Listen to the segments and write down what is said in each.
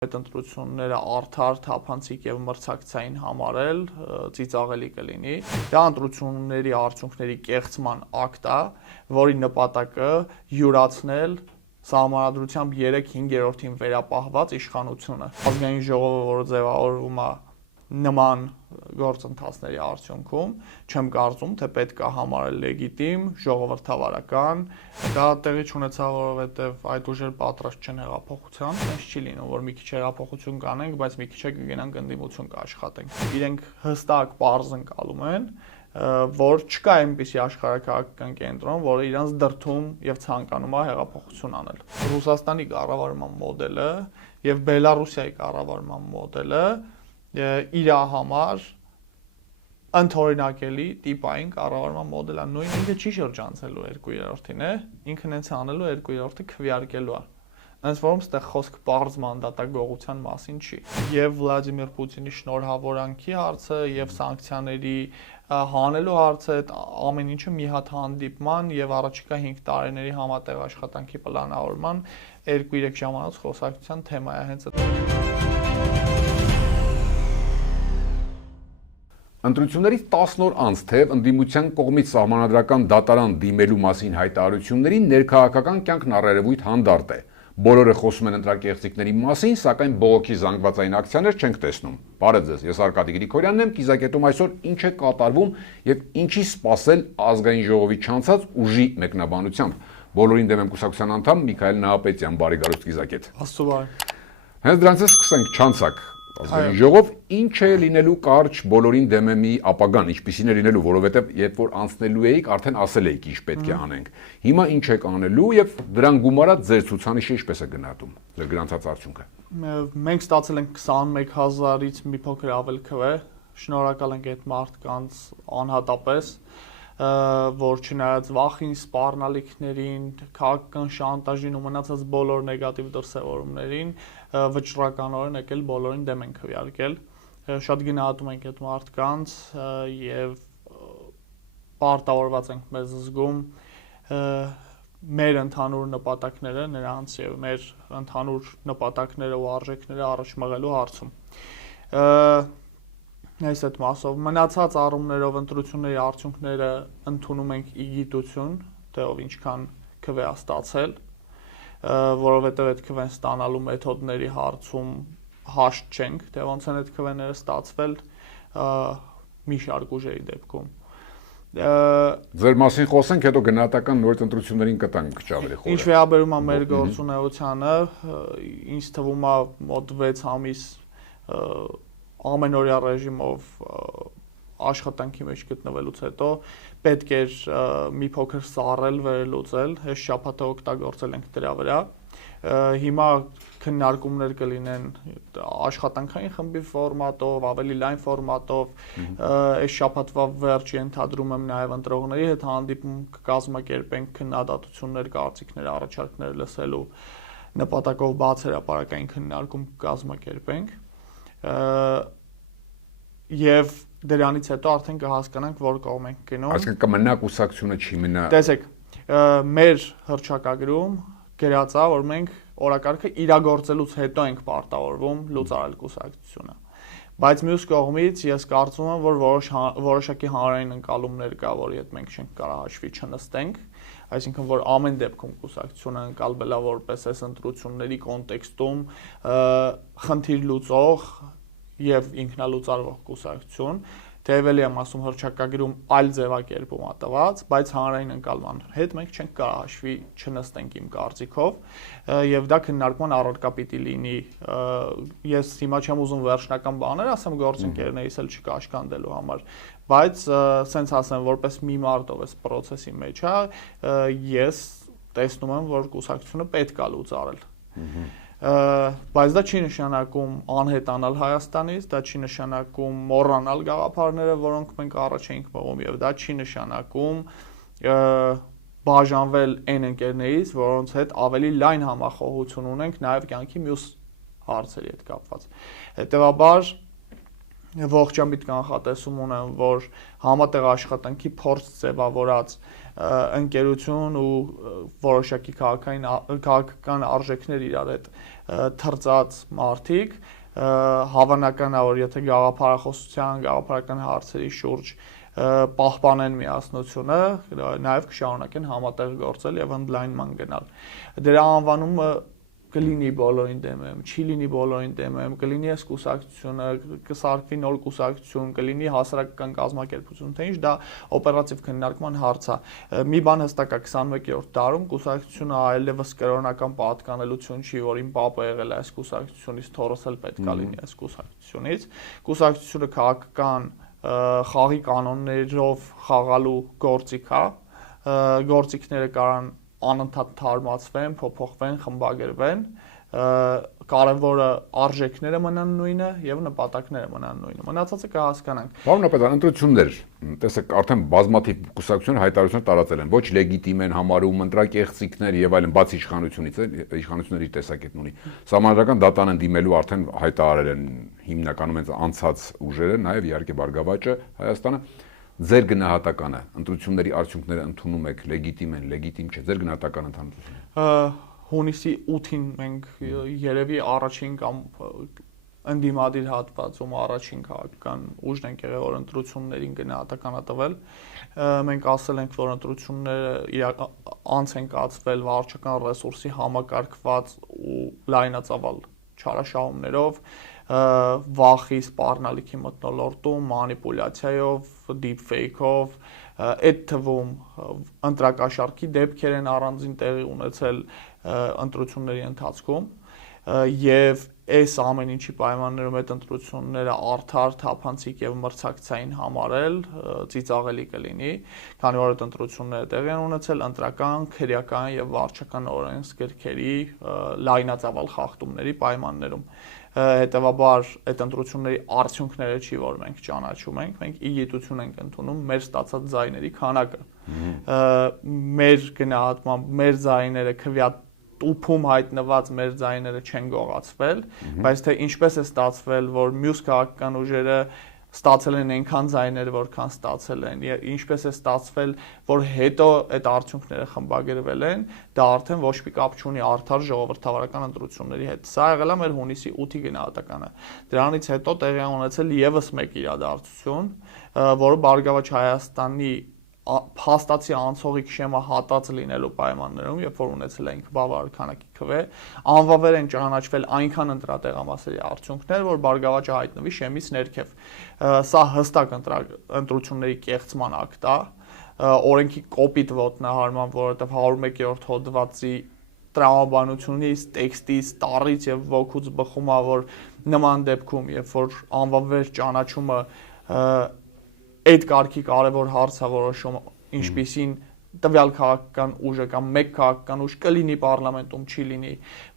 այդ ընտրությունները արդար, թափանցիկ եւ մրցակցային համարել, ծիծաղելի կլինի։ Դա ընտրությունների արդյունքների կեղծման ակտ է, որի նպատակը յուրացնել Սահմանադրությամբ 3/5-ին վերապահված իշխանությունը։ Ազգային ժողովը, որը ձևավորվում է նման գործընթացների արդյունքում, չեմ կարծում, թե պետք է համարել լեգիտիմ, ժողովրդավարական, դա տեղի չունեցավ, որովհետև այդ ուժերը պատրաստ չեն հեղափոխության, հենց չի լինում, որ մի քիչ հեղափոխություն կանենք, բայց մի քիչ կգնանք ընդդիմություն կաշխատենք։ Իրենք հստակ պարզ ընկալում են, որ չկա այնպիսի աշխարհաքաղաքական կենտրոն, որը իրանց դրդում եւ ցանկանում է հեղափոխություն անել։ Ռուսաստանի կառավարման մոդելը եւ Բելարուսիայի կառավարման մոդելը իր համար ընդօրինակելի տիպային կառավարման մոդել է, նույն ինքը չի շրջանցելու 2/3-ին է, ինքն հենց անելու 2/3-ը քվեարկելու է։ Այնց որում ստեղ խոսք պարզ մանդատագողության մասին չի։ Եվ Վլադիմիր Պուտինի շնորհավորանքի հարցը եւ սանկցիաների հանելու հարցը, այդ ամեն ինչը մի հատ հանդիպման եւ առաջիկա 5 տարիների համատեղ աշխատանքի պլանավորման 2-3 ժամանոց խոսակցության թեմա է հենց այդ։ Ընտրություններից 10 օր անց թեև ընդդիմության կողմից սահմանադրական դատարան դիմելու մասին հայտարարություններին ներքաղաքական կյանքն առերևույթ հանդարտ է։ Բոլորը խոսում են ընտրակեղծիքների մասին, սակայն բողոքի զանգվածային ակցիաներ չենք տեսնում։ Բարև ձեզ, ես Արկադի Գրիգորյանն եմ, կիզակետում այսօր ինչ է կատարվում եւ ինչի սպասել ազգային ժողովի չանցած ուժի մեկնաբանությամբ։ Բոլորին դեմ եմ կուսակցության անդամ Միքայել Նահապետյան, բարի գալուստ կիզակետ։ Աստծո բարի։ Հենց դրանից սկսենք չանցակ։ Ազգային ժողով ինչ է լինելու կարճ բոլորին դեմ է մի ապագան, ինչպիսին է լինելու, որովհետև երբ որ անցնելու էիք, արդեն ասել էիք ինչ պետք է անենք։ Հիմա ինչ եք անելու եւ դրան գումարած ձեր ցուցանիշը ինչպես է գնահատում, ձեր գրանցած արդյունքը։ Մենք ստացել ենք 21000-ից մի փոքր ավել քվե, շնորհակալ ենք այդ մարդկանց անհատապես, որ չնայած վախին, սպառնալիքներին, քաղաքական շանտաժին ու մնացած բոլոր նեգատիվ դրսևորումներին վճռականորեն եկել բոլորին դեմ են քվեարկել։ Շատ գնահատում ենք այդ մարդկանց եւ պարտավորված ենք մեզ զգում մեր ընդհանուր նպատակները, նրանց եւ մեր ընդհանուր նպատակները ու արժեքները առաջ մղելու հարցում։ Այս այդ մասով մնացած առումներով ընտրությունների արդյունքները ընդունում ենք ի գիտություն, թե ով ինչքան քվե է ստացել, որովհետև այդ քվեն ստանալու մեթոդների հարցում հաշտ չենք, թե ոնց են այդ քվեները ստացվել մի շարք ուժերի դեպքում։ Ձեր մասին խոսենք, հետո գնահատական նոր ընտրություններին կտանք ճավերի խորը։ Ինչ վերաբերում է մեր գործունեությանը, ինձ թվում է մոտ 6 ամիս ամենօրյա ռեժիմով աշխատանքի մեջ գտնվելուց հետո պետք էր մի փոքր սառել, վերելուծել, այս շաբաթը օգտագործել ենք դրա վրա։ Հիմա քննարկումներ կլինեն աշխատանքային խմբի ֆորմատով, ավելի լայն ֆորմատով, այս շաբաթվա վերջ ենթադրում եմ նաև ընտրողների հետ հանդիպում կկազմակերպենք, քննադատություններ, կարծիքներ, առաջարկներ լսելու նպատակով բացերապարակային քննարկում կկազմակերպենք։ Եվ դրանից հետո արդեն կհասկանանք, որ կողմ ենք գնում։ Այսինքն կմնա կուսակցությունը չի մնա։ Տեսեք, մեր հռչակագրում գրած է, որ մենք օրակարգը իրագործելուց հետո ենք պարտավորվում լուծարել կուսակցությունը։ Բայց մյուս կողմից ես կարծում եմ, որ որոշակի հանրային ընկալումներ կա, որի հետ մենք չենք կարող հաշվի չնստենք, այսինքն որ ամեն դեպքում կուսակցությունը ընկալվել է որպես այս ընտրությունների կոնտեքստում խնդիր լուծող եւ ինքնալուծարվող կուսակցություն, թեևելի եմ ասում հռչակագրում այլ ձևակերպում է տված, բայց հանրային ընկալման հետ մենք չենք կարող հաշվի չնստենք իմ կարծիքով եւ դա քննարկման առարկա պիտի լինի։ Ես հիմա չեմ ուզում վերջնական բաներ ասեմ, գործընկերներիս էլ չկաշկանդելու համար, բայց սենց ասեմ, որպես մի մարտով այս process-ի մեջ է, ես տեսնում եմ, որ կուսակցությունը պետք է լուծարել։ Բայց դա չի նշանակում անհետանալ Հայաստանից, դա չի նշանակում մոռանալ գաղափարները, որոնք մենք առաջ էինք մղում, եւ դա չի նշանակում բաժանվել այն ընկերներից, որոնց հետ ավելի լայն համախոհություն ունենք նաեւ կյանքի մյուս հարցերի հետ կապված։ Հետեւաբար ողջամիտ կանխատեսում ունեմ, որ համատեղ աշխատանքի փորձ ձևավորած ընկերություն ու որոշակի քաղաքական արժեքներ իրար հետ թրծած մարդիկ հավանական է, որ եթե գաղափարախոսության, գաղափարական հարցերի շուրջ պահպանեն միասնությունը, նաև կշարունակեն համատեղ գործել եւ ընդլայնման գնալ։ Դրա անվանումը կլինի բոլորին դեմ եմ, չի լինի բոլորին դեմ եմ, կլինի այս կուսակցությունը, կսարքվի նոր կուսակցություն, կլինի հասարակական կազմակերպություն, թե ինչ, դա օպերատիվ քննարկման հարց է։ Մի բան հստակ է, 21-րդ դարում կուսակցությունը այլևս կրոնական պատկանելություն չի, որ իմ պապը եղել է այս կուսակցությունից, թորս էլ պետք է լինի այս կուսակցությունից։ Կուսակցությունը քաղաքական խաղի կանոններով խաղալու գործիք է, գործիքները կարան անընդհատ թարմացվեն, փոփոխվեն, խմբագրվեն, կարևորը արժեքները մնան նույնը եւ նպատակները մնան նույնը։ Մնացածը կհասկանանք։ Պարոն Նապետյան, ընտրություններ, տեսեք, արդեն բազմաթիվ կուսակցություններ հայտարարություններ տարածել են, ոչ լեգիտիմ են համարում, ընտրակեղծիքներ եւ այլն, բացի իշխանությունից, իշխանությունների տեսակետն ունի։ Սահմանադրական դատան են դիմելու արդեն հայտարարել են հիմնականում հենց անցած ուժերը, նաեւ իհարկե Բարգավաճը, Հայաստանը։ Ձեր գնահատականը, ընտրությունների արդյունքները ընդունում եք, լեգիտիմ են, լեգիտիմ չէ, ձեր գնահատականը ընդհանրություն։ Հունիսի 8-ին մենք երևի առաջին կամ ընդդիմադիր հատվածում առաջին քաղաքական ուժն ենք եղել, որ ընտրություններին գնահատականը տվել։ Մենք ասել ենք, որ ընտրությունները անց են կացվել վարչական ռեսուրսի համակարգված ու լայնածավալ չարաշահումներով, վախի, սպառնալիքի մթնոլորտում, մանիպուլյացիայով, deepfake-ով, այդ թվում ընտրակաշառքի դեպքեր են առանձին տեղի ունեցել ընտրությունների ընթացքում եւ այս ամեն ինչի պայմաններում այդ ընտրությունները արդար, թափանցիկ եւ մրցակցային համարել ծիծաղելի կլինի, քանի որ այդ ընտրությունները տեղի են ունեցել ընտրական, քրեական եւ վարչական օրենսգրքերի լայնածավալ խախտումների պայմաններում։ Հետևաբար այդ ընտրությունների արդյունքները չի, որ մենք ճանաչում ենք, մենք ի գիտություն ենք ընդունում մեր ստացած ձայների քանակը։ Մեր գնահատմամբ մեր ձայները քվյատուփում հայտնված մեր ձայները չեն գողացվել, բայց թե ինչպես է ստացվել, որ մյուս քաղաքական ուժերը ստացել են այնքան ձայներ, որքան ստացել են, եւ ինչպես է ստացվել, որ հետո այդ արդյունքները խմբագրվել են, դա արդեն ոչ մի կապ չունի արդար ժողովրդավարական ընտրությունների հետ։ Սա եղել է մեր հունիսի 8-ի գնահատականը։ Դրանից հետո տեղի ունեցել եւս մեկ իրադարձություն, որը Բարգավաճ Հայաստանի փաստացի անցողիկ շեմա հատած լինելու պայմաններում, երբ որ ունեցել ենք բավարար քանակի քվե, անվավեր են ճանաչվել այնքան ընտրատեղամասերի արդյունքներ, որ Բարգավաճը հայտնվի շեմից ներքև։ Սա հստակ ընտրությունների կեղծման ակտ է, օրենքի կոպիտ ոտնահարման, որովհետև 101-րդ հոդվածի տրամաբանությունից, տեքստից, տառից եւ ոգուց բխում է, որ նման դեպքում, երբ որ անվավեր ճանաչումը այդ կարգի կարևոր հարց է որոշում, ինչպիսին տվյալ քաղաքական ուժը կամ մեկ քաղաքական ուժ կլինի պարլամենտում, չի լինի,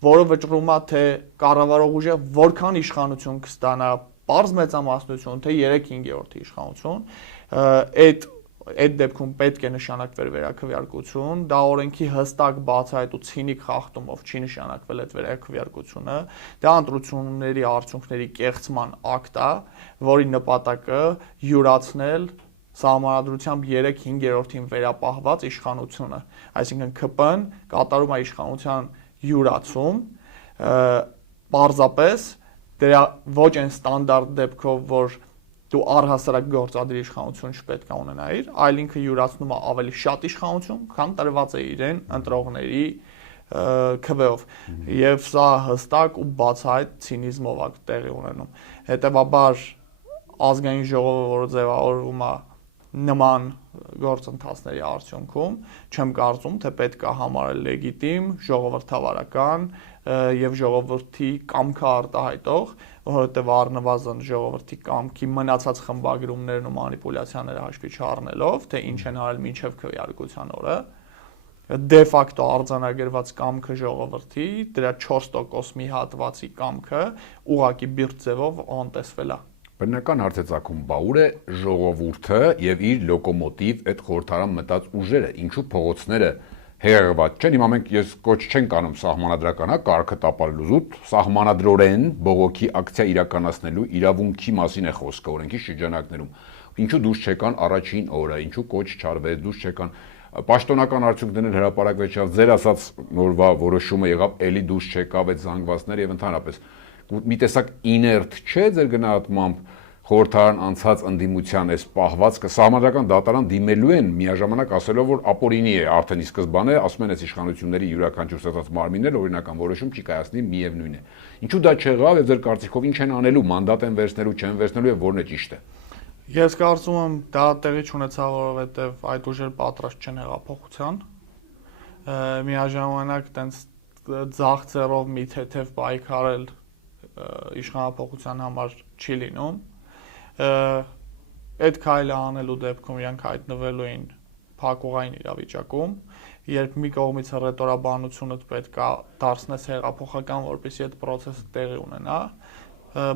որը վճռում է, թե կառավարող ուժը որքան իշխանություն կստանա, պարզ մեծամասնություն, թե 3/5 իշխանություն, այդ դեպքում պետք է նշանակվեր վերաքվեարկություն, դա օրենքի հստակ բացահայտ ու ցինիկ խախտումով չի նշանակվել այդ վերաքվեարկությունը, դա ընտրությունների արդյունքների կեղծման ակտ է, որի նպատակը յուրացնել Սահմանադրությամբ 3/5-ին վերապահված իշխանությունը, այսինքն ԿՊ-ն կատարում է իշխանության յուրացում, պարզապես դրա ոչ այն ստանդարտ դեպքով, որ դու առհասարակ գործադիր իշխանություն չպետք է ունենայիր, այլ ինքը յուրացնում է ավելի շատ իշխանություն, քան տրված է իրեն ընտրողների քվեով, եւ սա հստակ ու բացահայտ ցինիզմով է տեղի ունենում։ Հետևաբար ազգային ժողովը, որը ձևավորվում է նման գործընթացների արդյունքում, չեմ կարծում, թե պետք է համարել լեգիտիմ, ժողովրդավարական եւ ժողովրդի կամքը արտահայտող, որովհետեւ առնվազն ժողովրդի կամքի մնացած խմբագրումներն ու մանիպուլյացիաները հաշվի չառնելով, թե ինչ են արել մինչև քվեարկության օրը, դե ֆակտո արձանագրված կամքը ժողովրդի, դրա 4% մի հատվածի կամքը ուղղակի բիրտ ձևով անտեսվել է։ Բնական հարց է ծագում, բա ուր է ժողովուրդը եւ իր լոկոմոտիվ այդ խորհրդարան մտած ուժերը, ինչու փողոցները հեղեղված չեն, հիմա մենք ես կոչ չենք անում սահմանադրական կարգը տապալելու զուտ, սահմանադրորեն բողոքի ակցիա իրականացնելու իրավունքի մասին է խոսքը օրենքի շրջանակներում։ Ինչու դուրս չեկան առաջին օրը, ինչու կոչ չարվեց, դուրս չեկան պաշտոնական արդյունքներն հրապարակվեց, ձեր ասած նորվա որոշումը եղավ, էլի դուրս չեկավ այդ զանգվածները եւ ընդհանրապես մի տեսակ իներտ չէ ձեր գնահատմամբ խորհրդարան անցած ընդդիմության այս պահվածքը սահմանադրական դատարան դիմելու են միաժամանակ ասելով որ ապօրինի է արդեն ի սկզբանե ասում են այս իշխանությունների յուրաքանչյուր ստացած մարմիններ օրինական որոշում չի կայացնի միևնույն է ինչու դա չեղավ եւ ձեր կարծիքով ինչ են անելու մանդատ են վերցնելու չեն վերցնելու եւ որն է ճիշտը Ես կարծում եմ դա տեղի չունեցավ որովհետեւ այդ ուժեր պատրաստ չեն հեղափոխության միաժամանակ տենց ձախ ձեռով մի թեթև պայքարել իշխանապողության համար չի լինում այդ քայլը անելու դեպքում իրանք հայտնվելու են փակուղային իրավիճակում երբ մի կողմից ռետորաբանությունը պետք է դարձնես հեղափոխական որպեսզի այդ process-ը տեղի ունենա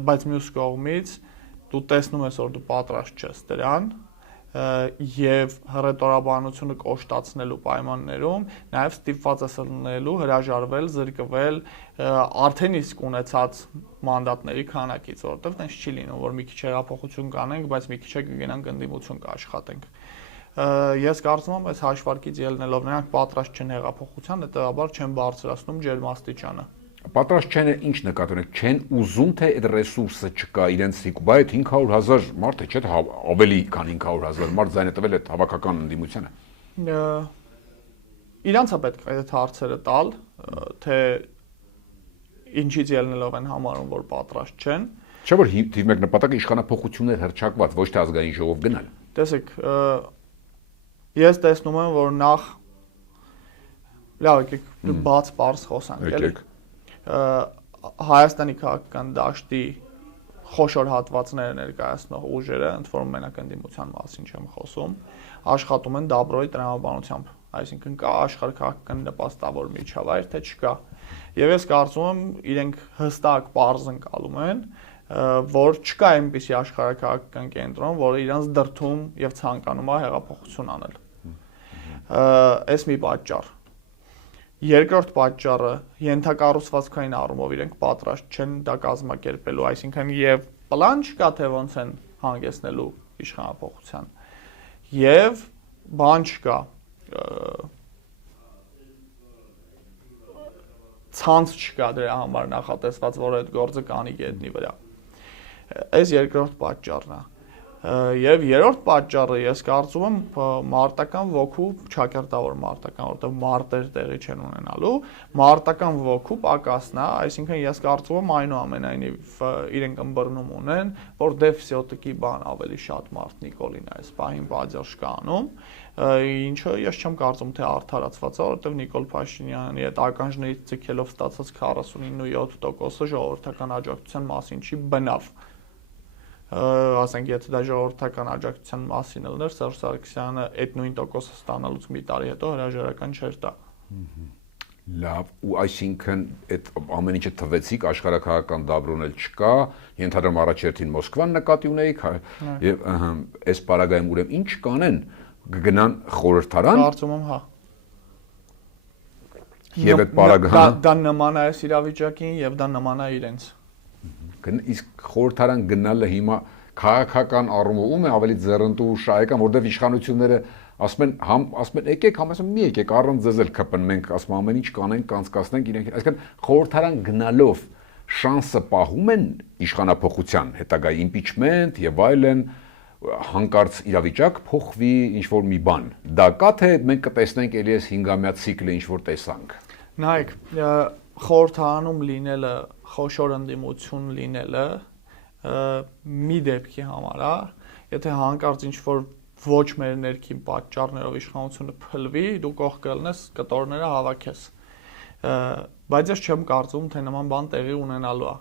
բայց մյուս կողմից դու տեսնում ես որ դու պատրաստ ես դրան եւ հռետորաբանությունը կոշտացնելու պայմաններում նաեւ ստիպված ես լինելու հրաժարվել զրկվել արդեն իսկ ունեցած մանդատների քանակից որովհետեւ տենց չի լինում որ մի քիչ հեղափոխություն կանենք բայց մի քիչ կգնանք ընդդիմություն կաշխատենք ես կարծում եմ այս հաշվարկից ելնելով նրանք պատրաստ չեն հեղափոխության հետեւաբար չեն բարձրացնում ջերմաստիճանը Պատրաստ չեն ինչ նկատի ունեք չեն ուզում թե այդ ռեսուրսը չկա իրենց թիկու բայց 500,000 մարդ է չէ ավելի քան 500,000 մարդ ձայնը տվել է հավաքական ընդդիմությանը իրանց է պետք այդ հարցերը տալ թե ինչից ելնելով են համարում որ պատրաստ չեն չէ որ թիվ 1 նպատակը իշխանապողություններ հրճակված ոչ թե ազգային ժողով գնալ տեսեք ես տեսնում եմ որ նախ լավ եկեք բաց բարձ խոսանք էլի Հայաստանի քաղաքական դաշտի խոշոր հատվածները ներկայացնող ուժերը, ընդ որում մենակ ընդդիմության մասին չեմ խոսում, աշխատում են Դաբրոյի տրամաբանությամբ, այսինքն կա աշխարհքաղաքական նպաստավոր միջավայր, թե չկա։ Եվ ես կարծում եմ, իրենք հստակ պարզ ընկալում են, որ չկա այնպիսի աշխարհքաղաքական կենտրոն, որը իրանց դրդում եւ ցանկանում է հեղափոխություն անել։ Այս մի պատճառ Երկրորդ պատճառը ենթակառուցվածքային առումով իրենք պատրաստ չեն դա կազմակերպելու, այսինքն եւ պլան չկա թե ոնց են հանգեցնելու իշխանապողության եւ բան չկա ցանց չկա դրա համար նախատեսված որ այդ գործը կանի գետնի վրա այս երկրորդ պատճառն է Եվ երրորդ պատճառը ես կարծում եմ մարտական ոգու ճակերտավոր մարտական, որտեղ մարտեր տեղի չեն ունենալու, մարտական ոգու պակասն է, այսինքն ես կարծում եմ այնուամենայնիվ իրենք ըմբռնում ունեն, որ դեֆիցիտի բան ավելի շատ մարդ Նիկոլին այս պահին բաժար կանում, ինչը ես չեմ կարծում թե արդարացված է, որովհետև Նիկոլ Փաշինյանի այդ ականջներից ցկելով ստացած 49.7%-ը ժողովրդական աջակցության մասին չի բնավ ասենք եթե դա ժողովրդական աջակցության մասին լիներ Սերժ Սարգսյանը այդ նույն տոկոսը ստանալուց մի տարի հետո հրաժարական չէր տա Լավ ու այսինքն այդ ամեն ինչը թվեցիք աշխարհաքաղաքական դաբրոն էլ չկա ենթադրում առաջերտին Մոսկվան նկատի ունեիք եւ այս պարագայում ուրեմն ինչ կանեն կգնան խորհրդարան կարծում եմ հա եւ այդ պարագայում դա նման է այս իրավիճակին եւ դա նման է իրենց իսկ խորհրդարան գնալը հիմա քաղաքական առումով ում է ավելի ձեռնտու շահեկան որտեղ իշխանությունները ասում են համ ասում են եկեք համ ասում մի եկեք առանց ձեզ էլ կպն մենք ասում ամեն ինչ կանենք կանցկացնենք իրենք այսինքն խորհրդարան գնալով շանսը պահում են իշխանապողության հետագա իմպիչմենտ եւ այլն հանկարծ իրավիճակ փոխվի ինչ որ մի բան դա կա թե մենք կտեսնենք էլի այս 5-ամյա ցիկլը ինչ որ տեսանք նայեք խորհրդարանում լինելը խոշոր ընդդիմություն լինելը մի դեպքի համար է եթե հանկարծ ինչ որ ոչ մեր ներքին պատճառներով իշխանությունը փլվի դու կողք կլնես կտորները հավաքես բայց ես չեմ կարծում թե նման բան տեղի ունենալու է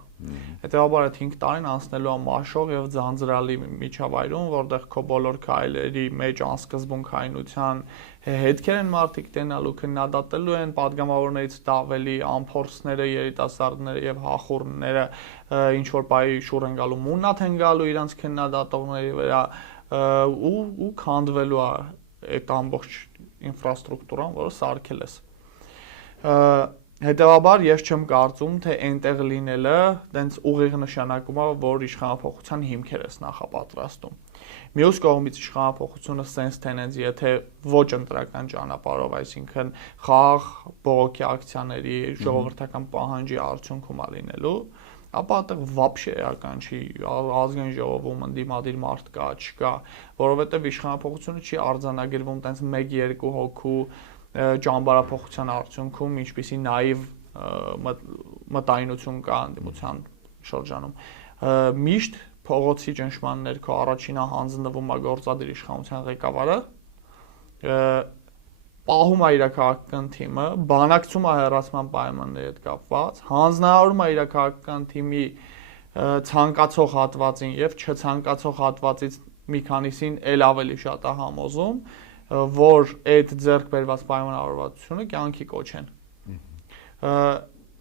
հետեւաբար այդ 5 տարին անցնելու է մաշող եւ ձանձրալի միջավայրում որտեղ քո բոլոր քայլերի մեջ անսկզբունքայնության հետքեր են մարդիկ տենալու քննադատելու են падգամավորներից դա ավելի ամփորձները երիտասարդները եւ հախուռները ինչ որ բայ շուռ են գալու մունատ են գալու իրանց քննադատողների վրա ու քանդվելու է այդ ամբողջ ինֆրաստրուկտուրան, որը սարքել ես։ Հետևաբար ես չեմ կարծում, թե այնտեղ լինելը տենց ուղիղ նշանակում է, որ իշխանափոխության հիմքեր ես նախապատրաստում։ Մյուս կողմից իշխանափոխությունը sense tendency, եթե ոչ ընտրական ճանապարհով, այսինքն խաղ բողոքի ակցիաների, ժողովրդական պահանջի արդյունքում է լինելու, ապա այդտեղ вообще էական չի, ազգային ժողովում ընդդիմադիր մարդ կա, չկա, որովհետև իշխանափոխությունը չի արձանագրվում տենց 1-2 հոգու ճամբարափոխության արդյունքում, ինչպիսի նաիվ մտայնություն կա ընդդիմության շրջանում։ Միշտ փողոցի ճնշման ներքո առաջինը հանձնվում է գործադիր իշխանության ղեկավարը, պահում է իր քաղաքական թիմը, բանակցում է հեռացման պայմանների հետ կապված, հանձնարարում է իր քաղաքական թիմի ցանկացող հատվածին եւ չցանկացող հատվածից մի քանիսին ել ավելի շատ է համոզում, որ այդ ձեռք բերված պայմանավորվածությունը կյանքի կոչեն։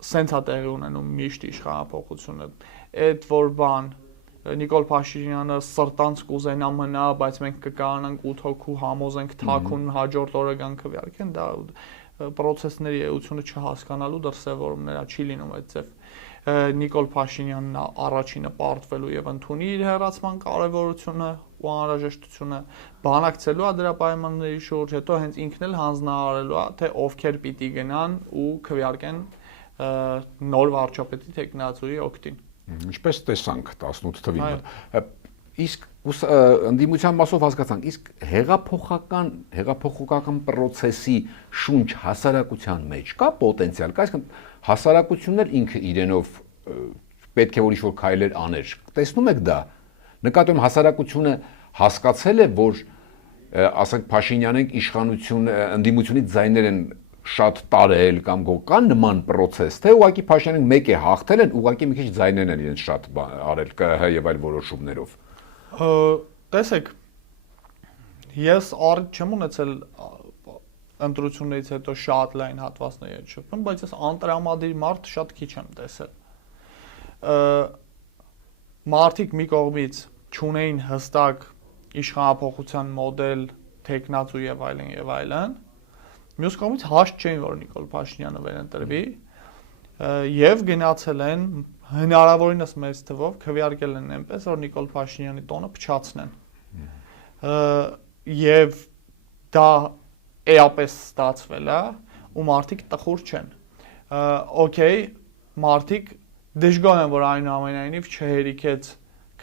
Սենց է տեղի ունենում միշտ իշխանափոխությունը։ Այդ որ բան Նիկոլ Փաշինյանը սրտանց կուզենա մնա, բայց մենք կկայանանք 8 հոգու համոզենք թաքուն հաջորդ օրը կան քվեարկեն, դա պրոցեսների էությունը չհասկանալու դրսևորումներ է, չի լինում այդ ձև։ Նիկոլ Փաշինյանն առաջինը պարտվելու եւ ընդունի իր հեռացման կարեւորությունը ու անհրաժեշտությունը, բանակցելու է դրա պայմանների շուրջ, հետո հենց ինքն էլ հանձնարարելու է, թե ովքեր պիտի գնան ու քվեարկեն նոր վարչապետի տեխնացուի օգտին։ Ինչպես տեսանք 18 թվին։ Իսկ ընդդիմության մասով հասկացանք, իսկ հեղափոխական process-ի շունչ հասարակության մեջ կա պոտենցիալ, այսինքն հասարակությունն էլ ինքը իրենով պետք է որ ինչ-որ քայլեր աներ։ Տեսնում եք դա։ Նկատում հասարակությունը հասկացել է, որ ասենք Փաշինյանենք իշխանություն ընդդիմությունից ձայներ են շատ տարել կամ կան նման process, թե ուղղակի Փաշինյանենք մեկ է հաղթել են, ուղղակի մի քիչ ձայներն են իրենց շատ արել ԿՀ եւ այլ որոշումներով։ Տեսեք, ես առիթ չեմ ունեցել ընտրություններից հետո շատ լայն հատվածների հետ շփվում, բայց ես անտրամադիր մարդ շատ քիչ եմ տեսել։ Մարդիկ մի կողմից չունեին հստակ իշխանափոխության մոդել, տեխնացու եւ այլն, մյուս կողմից հաշտ չէին, որ Նիկոլ Փաշինյանը վերընտրվի եւ գնացել են հնարավորինս մեծ թվով քվեարկել են այնպես, որ Նիկոլ Փաշինյանի տոնը փչացնեն։ Եվ դա էապես ստացվել է, ու մարդիկ տխուր չեն։ Okay, մարդիկ դժգոհ են, որ այնուամենայնիվ չհերիքեց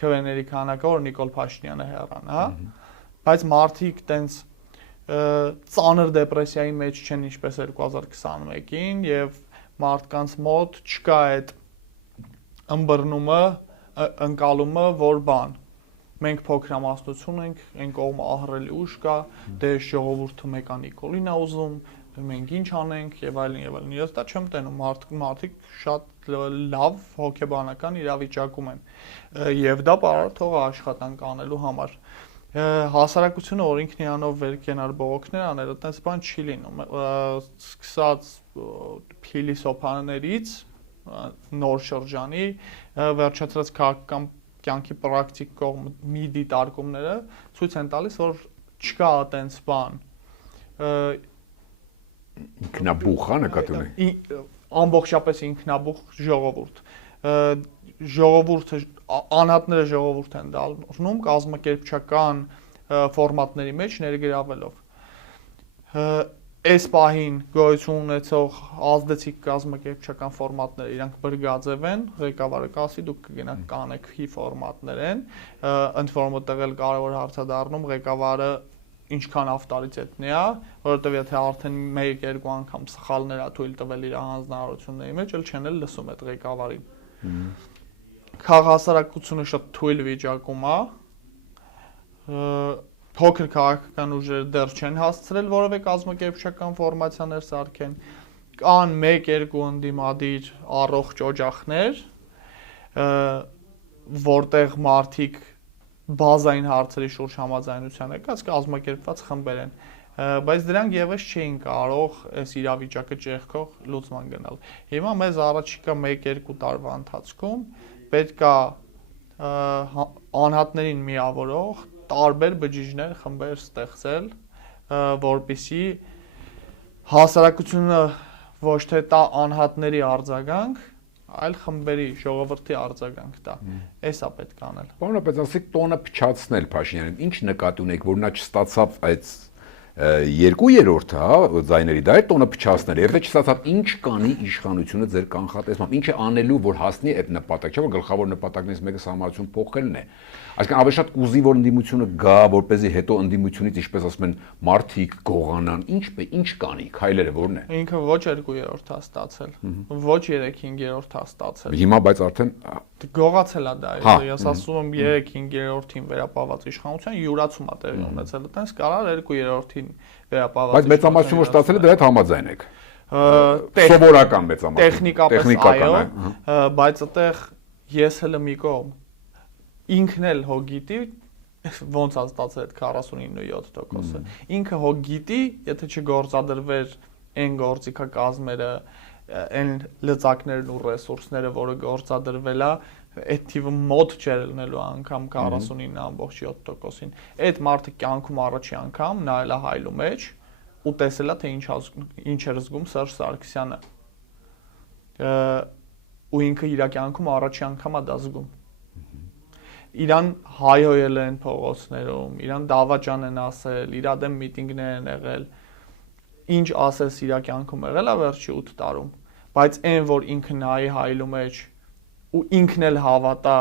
քվեների քանակը, որ Նիկոլ Փաշինյանը հեռան, հա։ Բայց մարդիկ տենց ծանր դեպրեսիայի մեջ չեն, ինչպես 2021-ին, եւ մարդկանց մոտ չկա այդ ըմբռնումը, ընկալումը, որ բան մենք փոքրամասնություն ենք, այն կողմը ահռելի ուժ կա, դե ժողովուրդը մեկա Նիկոլին է ուզում, մենք ինչ անենք եւ այլն։ Ես դա չեմ տենում, մարդիկ շատ լավ հոգեբանական իրավիճակում են եւ դա բարաթող աշխատանք անելու համար։ Հասարակությունը օրինքն իրանով վեր կենար բողոքներ անել, այդպես բան չի լինում։ Սկսած փիլիսոփաներից նոր շրջանի վերջացրած քաղաքական կյանքի պրակտիկ կողմ մի դիտարկումները ցույց են տալիս, որ չկա այդպես բան։ Ինքնաբուխ է նկատի ունի։ Ամբողջապես ինքնաբուխ ժողովուրդ։ Ժողովուրդը անհատները ժողովուրդ են դառնում կազմակերպչական ֆորմատների մեջ ներգրավելով։ Այս պահին գոյություն ունեցող ազդեցիկ կազմակերպչական ֆորմատները իրանք բրգաձև են, ղեկավարը կասի դուք կգնաք կանեք հի ֆորմատներ են, ընդ որում այդտեղ էլ կարևոր հարց է դառնում ղեկավարը ինչքան ավտորիտետնի է, որովհետև եթե արդեն 1-2 անգամ սխալներ է թույլ տվել իր հանձնարարությունների մեջ, էլ չեն էլ լսում այդ ղեկավարին։ Քաղաքասարակությունը շատ թույլ վիճակում է, փոքր քաղաքական ուժերը դեռ չեն հասցրել որևէ կազմակերպչական ֆորմացիաներ սարքեն, կան 1-2 ընդդիմադիր առողջ օջախներ, որտեղ մարդիկ բազային հարցերի շուրջ համաձայնության եկած կազմակերպված խմբեր են, բայց դրանք եւս չէին կարող այս իրավիճակը ճեղքող լուծման գնալ։ Հիմա մեզ առաջիկա 1-2 տարվա ընթացքում պետք է անհատներին միավորող տարբեր բջիջներ, խմբեր ստեղծել, որպեսզի հասարակությունը ոչ թե տա անհատների արձագանք, այլ խմբերի ժողովրդի արձագանք տա։ Էսա պետք է անել։ Պարոն ասեք տոնը փչացնել Փաշինյանին, ինչ նկատի ունեք, որ նա չստացավ այդ 2/3, հա, ձայների, դա է տոնը փչացնել, երբ չստացավ, ինչ կանի իշխանությունը ձեր կանխատեսմամբ, ինչ է անելու, որ հասնի այդ նպատակ, չէ՞ որ գլխավոր նպատակներից մեկը սահմանություն փոխելն է։ Այսինքն ավելի շատ կուզի, որ ընդդիմությունը գա, որպեսզի հետո ընդդիմությունից, ինչպես ասում են, մարդիկ գողանան, ինչ կանի, քայլերը որն է։ Ինքը ոչ 2/3 է ստացել, ոչ 3/5 է ստացել։ Հիմա բայց արդեն գողացել է դա, ես ասում եմ 3/5-ին վերապահված իշխանության յուրացում է տեղի ունեցել, այտենց կարար 2/3-ին վերապահված։ Բայց մեծամասնություն որ ստացել է դրա հետ համաձայն եք։ Սովորական մեծամասնություն։ Տեխնիկապես այո, բայց այդտեղ ես հələ մի կողմ ինքն էլ հո գիտի ոնց է ստացել այդ 49.7%-ը։ Ինքը հո գիտի, եթե չգործադրվեր այն գործիքակազմերը, այն լծակներն ու ռեսուրսները, որը գործադրվել է, այդ թիվը մոտ չէր լինելու անգամ 49.7%-ին։ Այդ մարդը կյանքում առաջի անգամ նայել է հայլու մեջ ու տեսել է, թե ինչ էր զգում Սերժ Սարգսյանը։ Ու ինքը իր կյանքում առաջի անգամ է դա զգում։ Իրան հայհոյել են փողոցներում, իրան դավաճան են ասել, իր դեմ միտինգներ են եղել, ինչ ասես իր կյանքում եղել է վերջի 8 տարում, բայց այն որ ինքը նայի հայլու մեջ ու ինքն էլ հավատա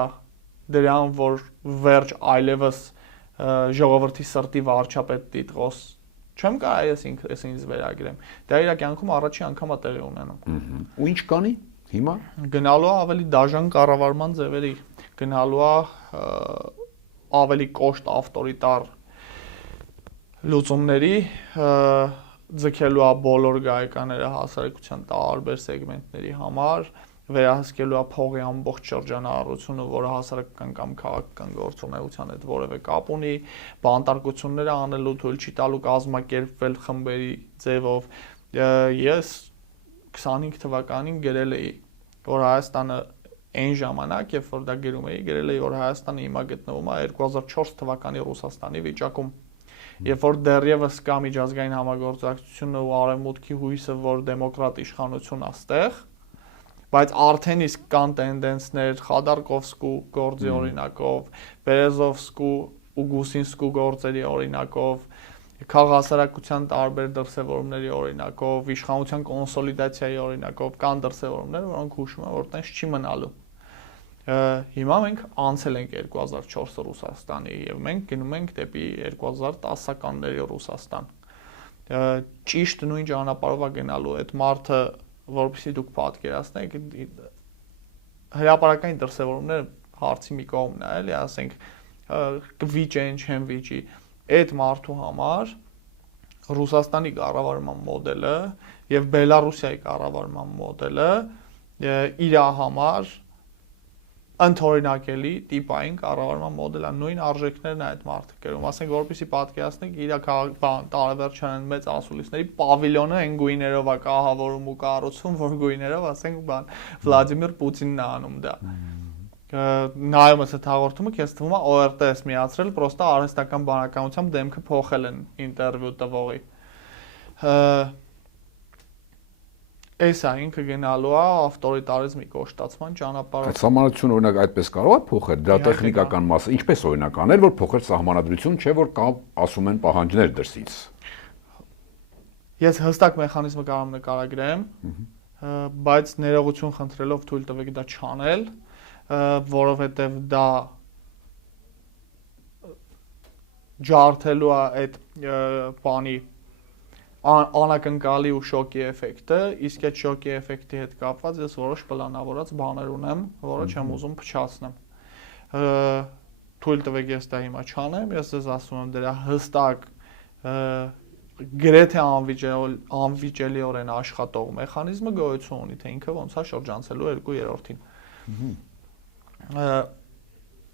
դրան, որ վերջ այլևս ժողովրդի սրտի վարչապետ դիտղոս չեմ կարող ես ինձ վերագրեմ, դա իր կյանքում առաջի անգամ է տեղի ունենում։ Ու ինչ կանի հիմա գնալու է ավելի դաժան կառավարման ձևերի, գնալու է ավելի կոշտ ավտորիտար լուծումների, ձգելու է բոլոր գայականները հասարակության տարբեր սեգմենտների համար, վերահսկելու է փողի ամբողջ շրջանառությունը, որը հասարակական կամ քաղաքական գործունեության հետ որևէ կապ ունի, բանտարկությունները անելու թույլ չի տալու կազմակերպվել խմբերի ձևով։ Ես 25 թվականին գրել էի, որ Հայաստանը այն ժամանակ, երբ որ դա գրում էի, գրել էի, որ Հայաստանը հիմա գտնվում է 2004 թվականի Ռուսաստանի վիճակում, երբ որ դեռևս կա միջազգային համագործակցությունը ու արևմուտքի հույսը, որ դեմոկրատ իշխանություն է ստեղ, բայց արդեն իսկ կան տենդենսներ Խադարկովսկու գործի օրինակով, Բերեզովսկու ու Գուսինսկու գործերի օրինակով, քաղաքասարակության տարբեր դրսևորումների օրինակով, իշխանության կոնսոլիդացիայի օրինակով կան դրսևորումներ, որոնք հուշում են, որ տենց չի մնալու։ Հիմա մենք անցել ենք 2004 Ռուսաստանի եւ մենք գնում ենք դեպի 2010-ականների Ռուսաստան։ Ճիշտ նույն ճանապարհով է գնալու այդ մարդը, որովհետեւ դուք պատկերացնեք հրապարակային դրսևորումները հարցի մի կողմն է, էլի, ասենք կվիճեն, չեն վիճի։ Այդ մարդու համար Ռուսաստանի կառավարման մոդելը եւ Բելարուսիայի կառավարման մոդելը իր համար ընդօրինակելի տիպային կառավարման մոդելը նույն արժեքներն է այդ մարդը կերում, ասենք որպեսզի պատկերացնեք իր տարեվերջանային մեծ ասուլիսների պավիլյոնը այն գույներով է կահավորում ու կառուցում, որ գույներով ասենք Վլադիմիր Պուտինն է անում դա։ Նայում ես այդ հաղորդումը, քեզ թվում է ORT-ս միացրել, պրոստը արհեստական բանականությամբ դեմքը փոխել են ինտերվյու տվողի։ Էսա ինքը գնալու է ավտորիտարիզմի կոշտացման ճանապարհով։ Սահմանադրությունը օրինակ այդպես կարող է փոխել, դա տեխնիկական մասը, ինչպես օրինակ անել, որ փոխել սահմանադրություն, չէ որ կա ասում են պահանջներ դրսից։ Ես հստակ մեխանիզմը կարող եմ նկարագրեմ, բայց ներողություն խնդրելով թույլ տվեք դա չանել, որովհետև դա ջարդելու է այդ բանի անակնկալի ու շոկի էֆեկտը, իսկ այդ շոկի էֆեկտի հետ կապված ես որոշ պլանավորած բաներ ունեմ, որը չեմ ուզում փչացնեմ։ Թույլ տվեք ես դա հիմա չանեմ, ես ձեզ ասում եմ դրա հստակ գրեթե անվիճելիորեն աշխատող մեխանիզմը գոյություն ունի, թե ինքը ոնց է շրջանցելու 2/3-ին։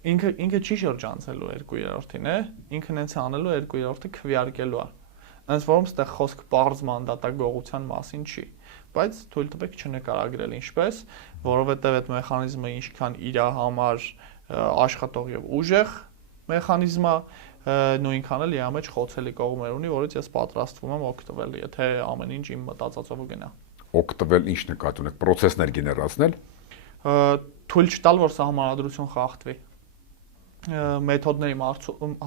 Ինքը չի շրջանցելու 2/3-ին, ինքը նենց անելու 2/3-ը քվեարկելու է։ Այնց որում ստեղ խոսք պարզ մանդատագողության մասին չի, բայց թույլ տվեք չնկարագրել ինչպես, որովհետև այդ մեխանիզմը ինչքան իր համար աշխատող եւ ուժեղ մեխանիզմ է, նույնքան էլ իրա մեջ խոցելի կողմեր ունի, որից ես պատրաստվում եմ օգտվել, եթե ամեն ինչ իմ մտածածով գնա։ Օգտվել ինչ նկատի ունեք, process-ներ գեներացնել։ Թույլ չտալ, որ սահմանադրություն խախտվի։ Մեթոդների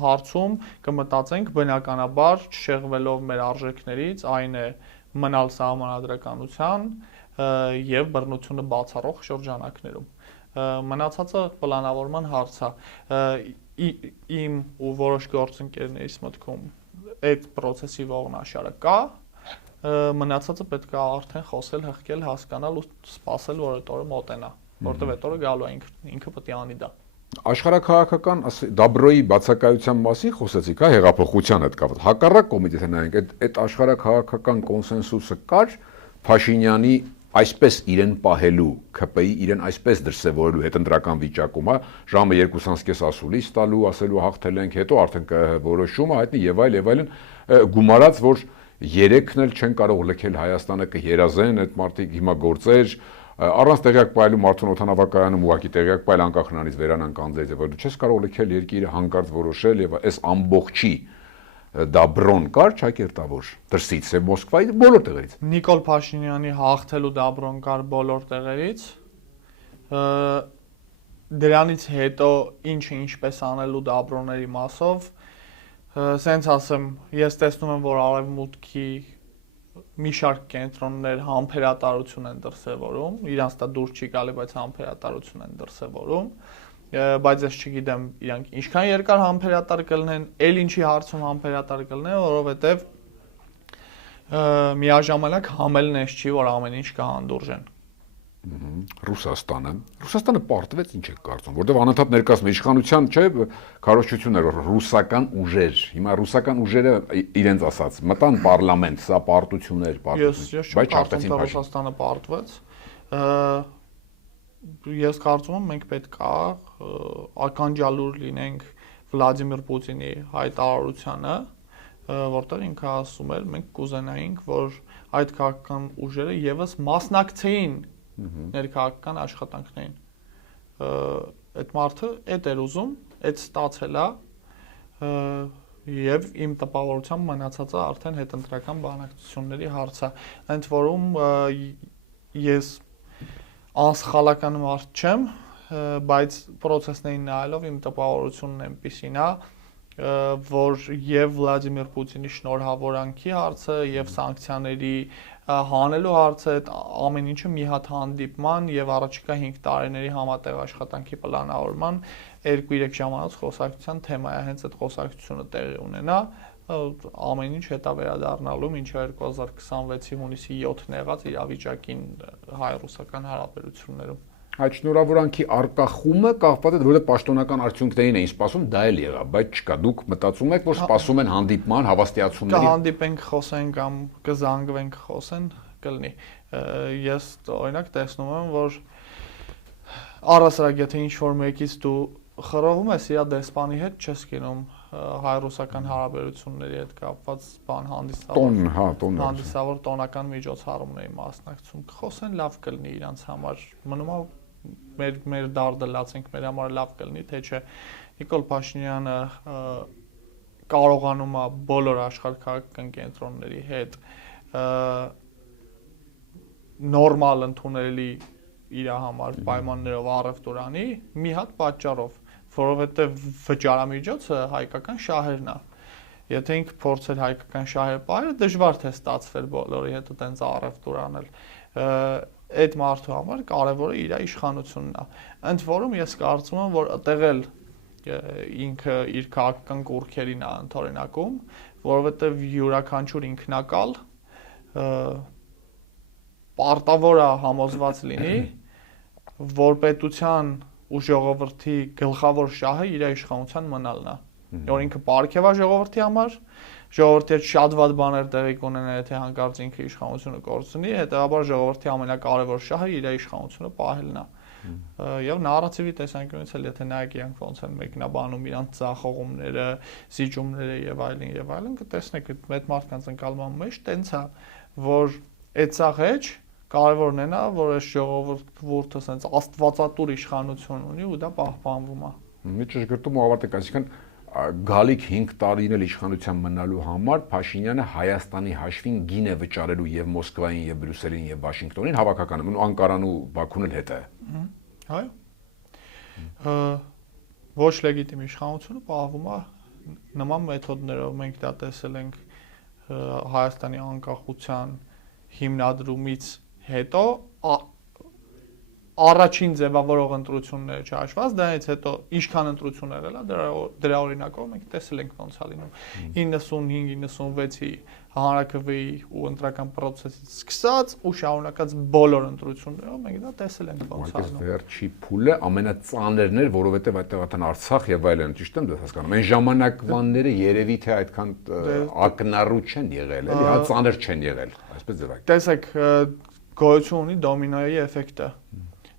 հարցում կմտածենք բնականաբար չշեղվելով մեր արժեքներից, այն է մնալ սահմանադրականության եւ բռնությունը բացառող շրջանակներում։ Մնացածը պլանավորման հարց է։ Իմ ու որոշ գործընկերներից մտքում այդ process-ի ողնաշարը կա, մնացածը պետք է արդեն խոսել, հղկել, հասկանալ ու սպասել, որ այդ օրը մոտենա, որտեղ այդ օրը գալու է ինքը պետք է անի դա։ Աշխարհաքաղաքական դաբրոյի բացակայության մասին խոսեցիք, հա, հեղափոխության հետ կապված։ Հակառակ կողմից եթե նայենք, այդ աշխարհաքաղաքական կոնսենսուսը կար Փաշինյանի այսպես իրեն պահելու, ՔՊ-ի իրեն այսպես դրսևորելու հետընտրական վիճակում, հա, ժամը 2:30 ասուլիս տալու, ասելու հաղթել ենք, հետո արդեն որոշումը հայտնի եւ այլն, գումարած որ 3-ն էլ չեն կարող լքել Հայաստանը կերազեն այդ մարդիկ հիմա գործեր առանց տեղյակ պայելու մարդուն օթանավակայանում ուղակի տեղյակ պայել անկախ նրանից վերանան կանձեից եւ դու չես կարող լքել երկիրը հանկարծ որոշել եւ այս ամբողջի դաբրոն կար ճակերտավոր դրսից եւ Մոսկվայի բոլոր տեղերից Նիկոլ Փաշինյանի հաղթելու դաբրոն կար բոլոր տեղերից դրանից հետո ինչը ինչպես անելու դաբրոնների մասով սենց ասեմ ես տեսնում եմ որ արևմուտքի մի շարք կենտրոններ համբերատարություն են դրսևորում, իրանց դա դուր չի գալի, բայց համբերատարություն են դրսևորում, բայց ես չգիտեմ իրանք ինչքան երկար համբերատար կլինեն, էլ ինչի հարցում համբերատար կլինեն, որովհետև միաժամանակ համելն էս չի, որ ամեն ինչ կհանդուրժեն։ Ռուսաստանը պարտվեց ինչ է կարծում, որտեղ անընդհատ ներկայացնում է իշխանության, չէ, քարոզչություններ ռուսական ուժեր։ Հիմա ռուսական ուժերը իրենց ասած մտան պարլամենտ, սա պարտություններ, բայց չարտեցին Ռուսաստանը պարտվեց։ Ես կարծում եմ մենք պետք է ականջալուր լինենք Վլադիմիր Պուտինի հայտարարությանը, որտեղ ինքը ասում էր մենք կուզենայինք, որ այդ քաղաքական ուժերը եւս մասնակցեին ներքաղաքական աշխատանքներին այդ մարդը այդ էր ուզում, այդ ստացել է եւ իմ տպավորությամբ մնացածը արդեն հետընտրական բանակցությունների հարց է ընդ որում ես անսխալական մարդ չեմ բայց process-ներին նայելով իմ տպավորությունն այնպեսին է որ եւ Վլադիմիր Պուտինի շնորհավորանքի հարցը եւ սանկցիաների հանելու հարցը այդ ամեն ինչը մի հատ հանդիպման եւ առաջիկա 5 տարիների համատեղ աշխատանքի պլանավորման 2-3 ժամանոց խոսակցության թեմա է հենց այդ խոսակցությունը տեղի ունենա ամեն ինչ հետա վերադառնալու մինչև 2026-ի հունիսի 7-ն եղած իրավիճակին հայ-ռուսական հարաբերություններում Այդ շնորհավորանքի արկախումը կապված է որտեղ պաշտոնական արդյունքներին էին սպասում, դա էլ եղավ, բայց չկա։ Դուք մտածում եք, որ սպասում են հանդիպման, հավաստիացումների։ Կհանդիպենք, խոսենք կամ կզանգվենք, խոսեն, կլինի։ Ես օրինակ տեսնում եմ, որ առասարակ եթե ինչ-որ մեկից դու խռովում ես իր դեսպանի հետ, չես գնում հայ-ռուսական հարաբերությունների հետ կապված բան հանդիսավոր տոնական միջոցառումների մասնակցում կխոսեն, լավ կլինի իրանց համար։ Մնում է մեր դարդը լացենք, մեր համար լավ կլինի, թե չէ Նիկոլ Փաշինյանը կարողանում է բոլոր աշխարհքաղաքական կենտրոնների հետ նորմալ ընդունելի իր համար պայմաններով առևտուր անի, մի հատ պատճառով որովհետև վճարամիջոցը հայկական շահերն է։ Եթե ինքը փորձեր հայկական շահեր պահել, դժվար թե ստացվեր բոլորի հետ այդպես առևտուր անել։ Այդ մարդու համար կարևորը իր իշխանությունն է։ Ընդ որում ես կարծում եմ, որ այդտեղ էլ ինքը իր քաղաքական կուրքերին է ընդօրինակում, որովհետև յուրաքանչյուր ինքնակալ պարտավոր է համոզված լինի, որ պետության ու ժողովրդի գլխավոր շահը իր իշխանության մնալն է։ Որ ինքը պարգև է ժողովրդի համար, ժողովրդի հետ շատ վատ բաներ տեղի կունենա, եթե հանկարծ ինքը իշխանությունը կորցնի, հետեւաբար ժողովրդի ամենակարևոր շահը իր իշխանությունը պահելն է։ Եվ նարատիվի տեսանկյունից էլ եթե նայեք իրանք ոնց են մեկնաբանում իրանք ձախողումները, զիջումները եւ այլն, կտեսնեք այդ մարդկանց ընկալման մեջ տենց է, որ այդ ցախեջ կարևորն է նա, որ այս ժողովուրդը ասենց աստվածատուր իշխանություն ունի ու դա պահպանվում է։ Մի ճշգրտում ու ավարտենք, այսինքն գալիք 5 տարին էլ իշխանության մնալու համար Փաշինյանը Հայաստանի հաշվին գին է վճարելու եւ Մոսկվային եւ Բրյուսելին եւ Վաշինգտոնին հավաքականում, ու Անկարան ու Բաքուն էլ հետ է։ Այո։ Ոչ լեգիտիմ իշխանությունը պահվում է նման մեթոդներով։ Մենք դա տեսել ենք Հայաստանի անկախության հիմնադրումից հետո առաջին ձևավորող ընտրությունները չհաշված, դրանից հետո ինչքան ընտրություններ ելա, դրա օրինակով մենք տեսել ենք ոնց է լինում 95-96-ի հանրաքվեի ու ընտրական process-ից սկսած ու շարունակած բոլոր ընտրություններով մենք դա տեսել ենք ոնց է լինում։ Վերջի փուլը ամենածանրն էր, որովհետև այդտեղ ատան Արցախ եւ այլն, ճիշտ եմ դες հասկանում։ Այն ժամանակվանները երևի թե այդքան ակնառու չեն եղել, էլի, հա ծանր չեն եղել, այսպես ձևակ։ Տեսեք, գոյություն ունի դոմինոյի էֆեկտը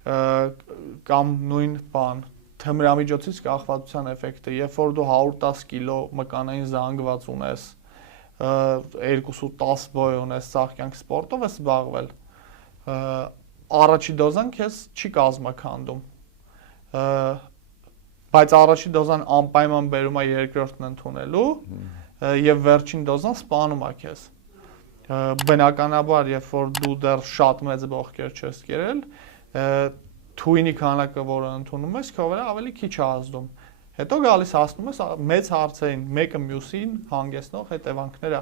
կամ նույն բան թմրամիջոցից կախվածության էֆեկտը, երբ որ դու 110 կիլո մկանային զանգված ունես, 210 բոյ ունես, սաղ կյանք սպորտով ես զբաղվել, առաջի դոզան քեզ չի կազմաքանդում, բայց առաջի դոզան անպայման բերում է երկրորդն ընդունելու եւ վերջին դոզան սպանում է քեզ։ Բնականաբար, երբ որ դու դեռ շատ մեծ բողոքեր չես կերել, թույնի քանակը, որը ընդունում ես, քո վրա ավելի քիչ է ազդում։ Հետո գալիս հասնում ես մեծ հարցերին, մեկը մյուսին հանգեցնող հետևանքները։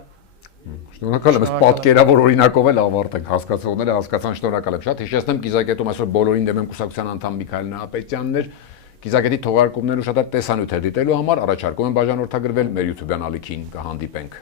Շնորհակալ եմ, այս պատկերավոր օրինակով էլ ավարտենք, հասկացողները հասկացան, շնորհակալ եմ շատ։ Հիշեցնեմ, Կիզակետում այսօր բոլորին դեմ եմ կուսակցության անդամ Միքայել Նահապետյանն էր։ Կիզակետի թողարկումներն ու շատ տեսանյութեր դիտելու համար առաջարկում եմ բաժանորդագրվել մեր YouTube-յան ալիքին, կհանդիպենք։